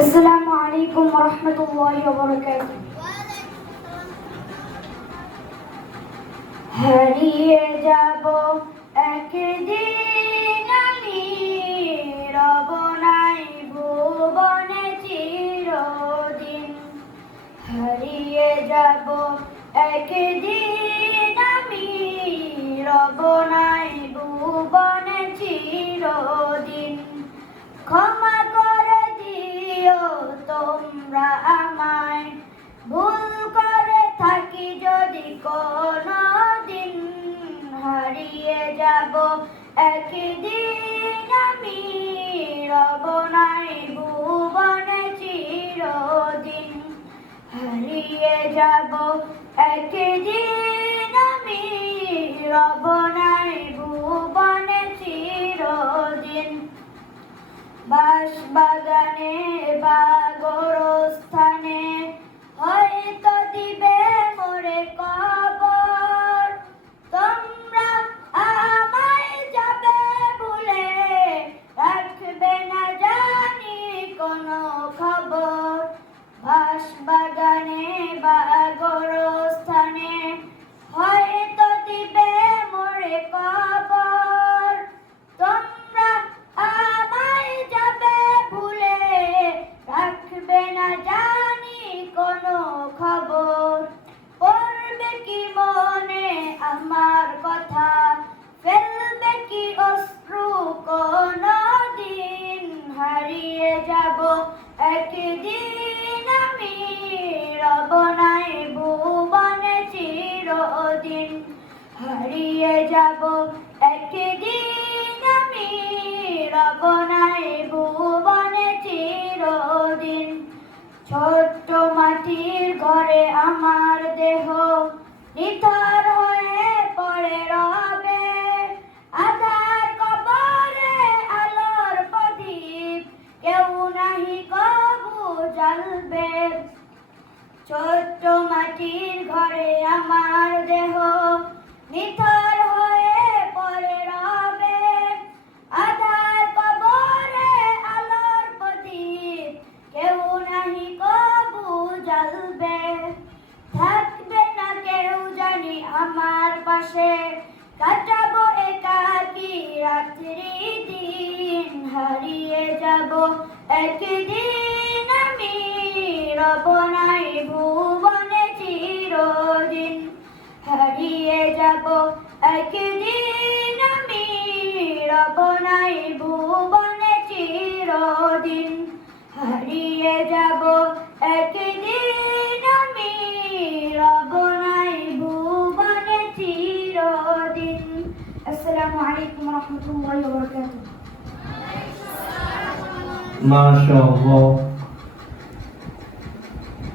আসসালামু আলাইকুম ওয়া রাহমাতুল্লাহি ওয়া বারাকাতুহু। হারিয়ে যাব একদিন আমি, রব নাই ভুবনে চিরদিন। হারিয়ে যাব একদিন আমি, রব নাই ভুবনে চিরদিন। ক্ষমা করে দিও তোমরা আমায়, ভুল করে থাকি যদি কোনো দিন। হারিয়ে যাব একদিন আমি, রব নাই ভুবনে চিরদিন। হারিয়ে যাব একদিন আমি, রব নাই ভুবনে চিরদিন। বাঁশবাগানে বা গোরস্থানে হয়তো দিবে মোরে কবর। তোমরা আমায় যাবে ভুলে, রাখবে না জানি কোনো খবর। বাঁশবাগানে বা গোরস্থানে হয়তো দিবে মোরে কবর। তোমরা আমায় যাবে ভুলে, রাখবে না জানি কোনো খবর। পড়বে কি মনে আমার কথা, ফেলবে কি অশ্রু কোনো দিন। হারিয়ে যাব একদিন আমি, রব নাই ভুবনে চিরদিন। হারিয়ে যাব একদিন আমি, রব নাই ভুবনে চিরদিন। ছোট্ট মাটির ঘরে আমার দেহ নিথর হয়ে পড়ে রবে। আধার কবরে আলোর প্রদীপ কেউ নাহি কবু জ্বালবে। ছোট্ট মাটির ঘরে আমার দেহ নিথর হয়ে পড়ে রবে। আধার কবরে আলোর প্রদীপ কেউ নাহি কবু জ্বালবে। থাকবে না কেউ জানি আমার পাশে, কাটাবো একাকী রাত্রি দিন। হারিয়ে যাব একদিন আমি, রব নাই ভুবনে চিরদিন। হারিয়ে যাব একদিন আমি, রব নাই ভুবনে চিরদিন। হারিয়ে যাব একদিন আমি, রব নাই ভুবনে চিরদিন। আসসালামু আলাইকুম ওয়া রাহমাতুল্লাহি ওয়া বারাকাতুহু। মাশাআল্লাহ।